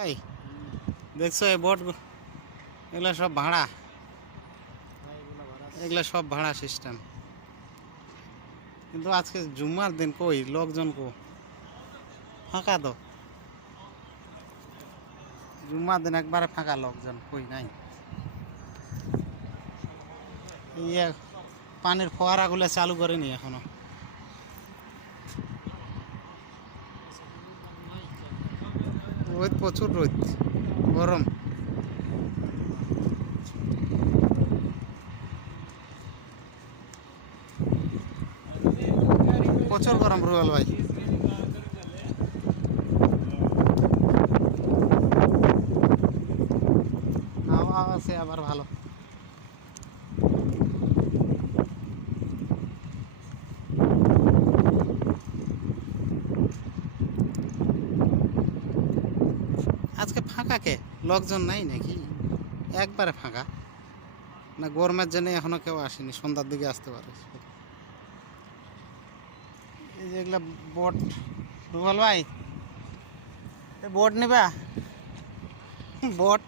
ভাই দেখছো এই বোট এগুলো সব ভাড়া, এগুলো সব ভাড়া সিস্টেম। কিন্তু আজকে জুম্মার দিন কই লোকজন কো ফাঁকা তো, জুম্মার দিন একবারে ফাঁকা, লোকজন কই নাই। ইয়ে পানির ফোয়ারাগুলো চালু করেনি এখনো। রোদ প্রচুর, রোদ গরম। প্রচুর গরম রুবেল ভাই। হাওয়া আছে আবার ভালো। আজকে ফাঁকা কে, লোকজন নাই নাকি? একবারে ফাঁকা না, গরমের জন্য এখনো কেউ আসেনি, সন্ধ্যার দিকে আসতে পারে। এই যে এগুলা বোট, রুবেল ভাই বোট নেবা? বোট